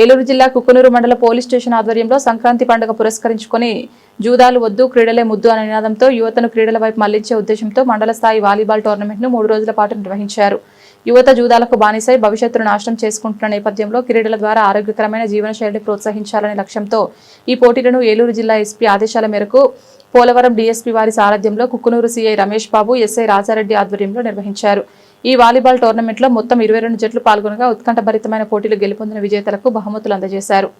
ఏలూరు జిల్లా కుక్కునూరు మండల police station ఆధ్వర్యంలో సంక్రాంతి పండుగ పురస్కరించుకుని జూదాలు వద్దు క్రీడలే ముద్దు అనే నినాదంతో యువతను క్రీడల వైపు మళ్లించే ఉద్దేశంతో మండల స్థాయి వాలీబాల్ టోర్నమెంట్ ను 3 రోజుల పాటు నిర్వహించారు. యువత జూదాలకు బానిసై భవిష్యత్తును నాశనం చేసుకుంటున్న నేపథ్యంలో క్రీడల ద్వారా ఆరోగ్యకరమైన జీవనశైలిని ప్రోత్సహించాలనే లక్ష్యంతో ఈ పోటీలను ఏలూరు జిల్లా ఎస్పీ ఆదేశాల మేరకు పోలవరం డీఎస్పీ వారి సారథ్యంలో కుక్కునూరు సీఐ రమేష్ బాబు, ఎస్ఐ రాజారెడ్డి ఆధ్వర్యంలో నిర్వహించారు. ఈ వాలీబాల్ టోర్నమెంట్ లో మొత్తం 22 జట్లు పాల్గొనగా ఉత్కంఠభరితమైన పోటీలు గెలుపొందిన విజేతలకు బహుమతులు అందజేశారు.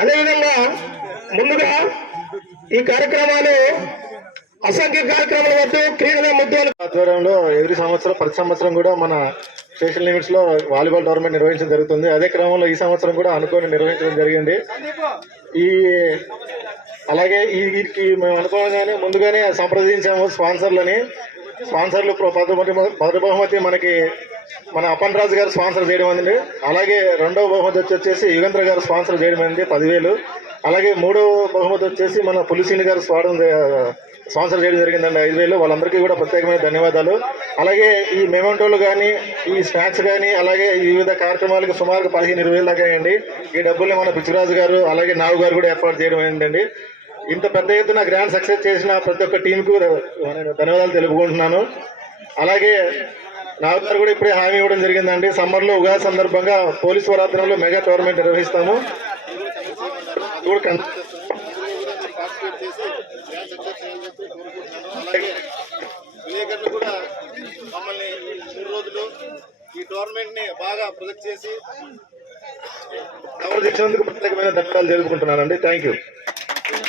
అదేవిధంగా ముందుగా ఈ కార్యక్రమాలు అసంఖ్య కార్యక్రమాల వద్ద క్రీడల ముద్దాల ఆధ్వర్యంలో ప్రతి సంవత్సరం కూడా మన స్టేషన్ లిమిట్స్ లో వాలీబాల్ టోర్నమెంట్ నిర్వహించడం జరుగుతుంది. అదే క్రమంలో ఈ సంవత్సరం కూడా అనుకోని నిర్వహించడం జరిగింది. అలాగే వీటికి మేము అనుకోగానే ముందుగానే సంప్రదించాము స్పాన్సర్లు మొదటి బహుమతి మనకి మన అప్పన్ రాజు గారు స్పాన్సర్ చేయడం అయింది. అలాగే రెండవ బహుమతి వచ్చేసి యుగేంద్ర గారు స్పాన్సర్ చేయడం అయింది 10,000. అలాగే మూడవ బహుమతి వచ్చేసి మన పులిసిని గారు స్పాన్సర్ చేయడం జరిగిందండి 5,000. వాళ్ళందరికీ కూడా ప్రత్యేకమైన ధన్యవాదాలు. అలాగే ఈ మెమెంటోలు కానీ ఈ స్నాక్స్ కానీ అలాగే వివిధ కార్యక్రమాలకు సుమారు 15-20 దాకా అయ్యండి. ఈ డబ్బుల్ని మన పిచ్చిరాజు గారు అలాగే నాగు గారు కూడా ఏర్పాటు చేయడం అయిందండి. ఇంత పెద్ద ఎత్తున గ్రాండ్ సక్సెస్ చేసిన ప్రతి ఒక్క టీంకు నేను ధన్యవాదాలు తెలుపుకుంటున్నాను. అలాగే నాగు గారు కూడా ఇప్పుడే హామీ ఇవ్వడం జరిగిందండి. సమ్మర్లో ఉగాది సందర్భంగా పోలీసు వారాధనంలో మెగా టోర్నమెంట్ నిర్వహిస్తాము. విలేకరులు కూడా మమ్మల్ని 3 రోజులు ఈ టోర్నమెంట్ ని బాగా ప్రొజెక్ట్ చేసి కవర్ చేసినందుకు ప్రత్యేకమైన ధన్యవాదాలు తెలుపుకుంటున్నానండి. Thank you.